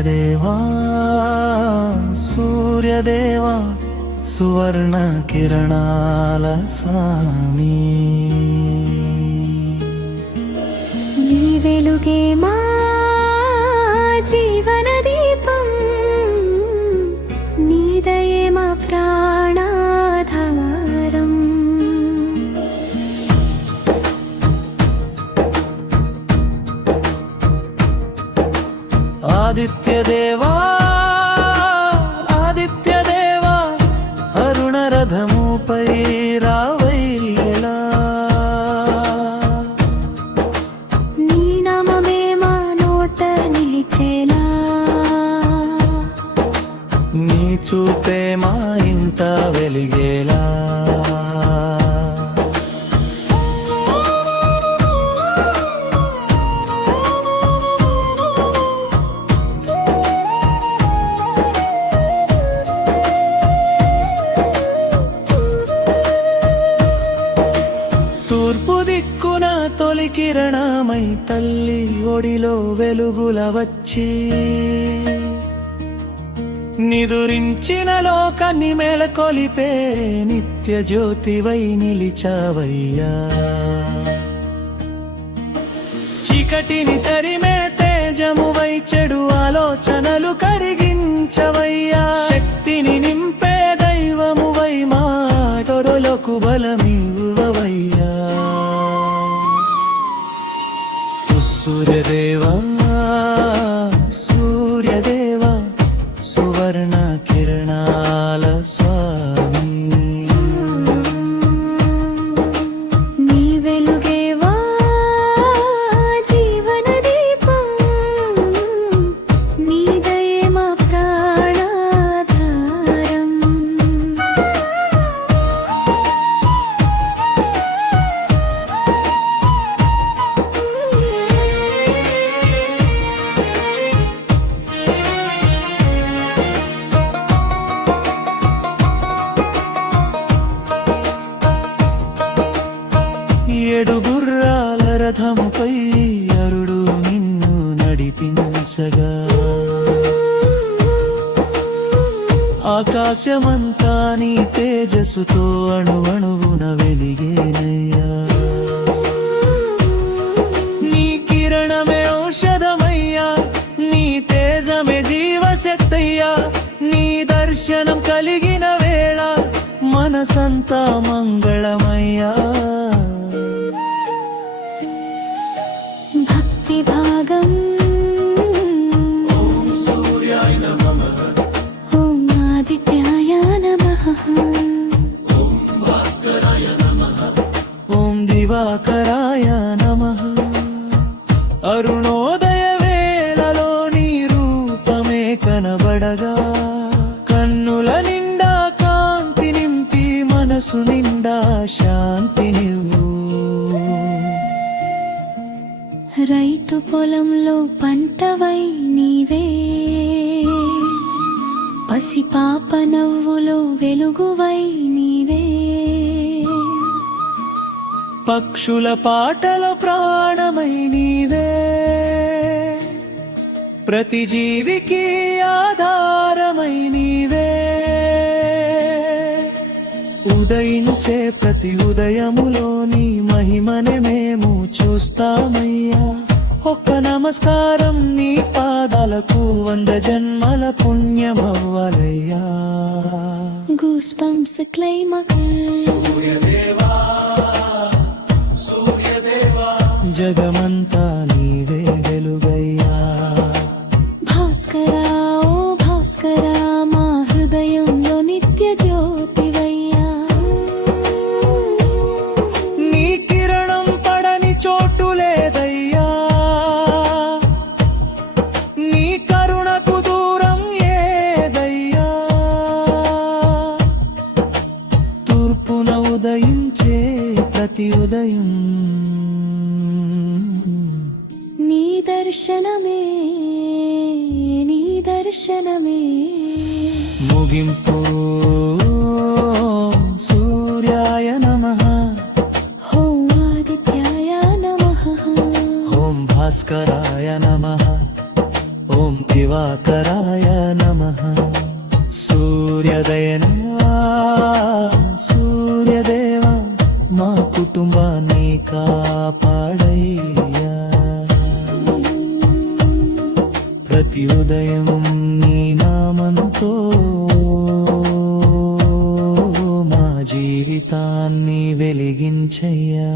సూర్యదేవా సూర్యదేవా సువర్ణ కిరణాల స్వామి నీ వెలుగే మా జీవన దీపం నీ దయే మా ప్రాణాధారం ఆదిత్యదేవా ఆదిత్యదేవా అరుణరథముపై రావయ్యలా నీ నామమే మా నోట నిలిచేలా నీ చూపే మా ఇంట వెలిగేలా తూర్పు దిక్కున తొలి కిరణమై తల్లి ఒడిలో వెలుగుల వచ్చి నిదురించిన లోకాన్ని మేలకొలిపే నిత్య జ్యోతివై నిలిచావయ్యా చీకటిని తరిమే తేజమువై చెడు ఆలోచనలు కరిగించవయ్యా శక్తిని నింపే దైవమువై మా తొరలకు బలమివ్వవయ్యా సూర్యదేవా సూర్యదేవా సువర్ణ కిరణాల స్వామి నీ వెలుగేవా జీవన దీపం నీ దయే మా ప్రాణాధారం ఏడు గుర్రాల రథముపై అరుడు నిన్ను నడిపించగా ఆకాశమంతా నీ తేజస్సుతో అణువణువున వెలిగేనయ్యా నీ కిరణమే ఔషధమయ్యా నీ తేజమే జీవశక్తయ్యా నీ దర్శనం కలిగిన వేళ మనసంతా మంగళమయ్యా భక్తి భాగం ఓం సూర్యాయ నమః ఓం ఆదిత్యాయ నమః ఓం భాస్కరాయ నమః ఓం దివాకరాయ నమః అరుణోదయ వేళలో నీ రూపమే కనబడగా కన్నుల నిండా కాంతి నింపి మనసు నిండా శాంతి నివ్వు రైతు పొలంలో పంటవై నీవే పసిపాప నవ్వులో వెలుగువై నీవే పక్షుల పాటల ప్రాణమై నీవే ప్రతి జీవికి ఆధారమై నీవే ఉదయించే ప్రతి ఉదయములో నీ మహిమనే మేము చూస్తామయ్యా ఒక్క నమస్కారం నీ పాదాలకు 100 జన్మల పుణ్యమవ్వాలయ్యా గూస్ బంప్స్ క్లైమాక్స్ సూర్యదేవా సూర్యదేవా జగమంతా నీవే వెలుగయ్యా భాస్కరా ఓ భాస్కరా మా హృదయంలో నిత్య జ్యోతివయ్యా నీ కిరణం పడని చోటు లేదయ్యా నీ కరుణకు దూరం ఏదయ్యా తూర్పున ఉదయించే ప్రతి ఉదయం నీ దర్శనమే నీ దర్శనమే ముగింపు సూర్యాయ నమః ఓం ఆదిత్యాయ నమః ఓం భాస్కరాయ నమః ఓం దివాకరాయ మా కుటుంబాన్ని కాపాడయ్యా ప్రతి ఉదయం నీ నామంతో మా జీవితాన్ని వెలిగించయ్యా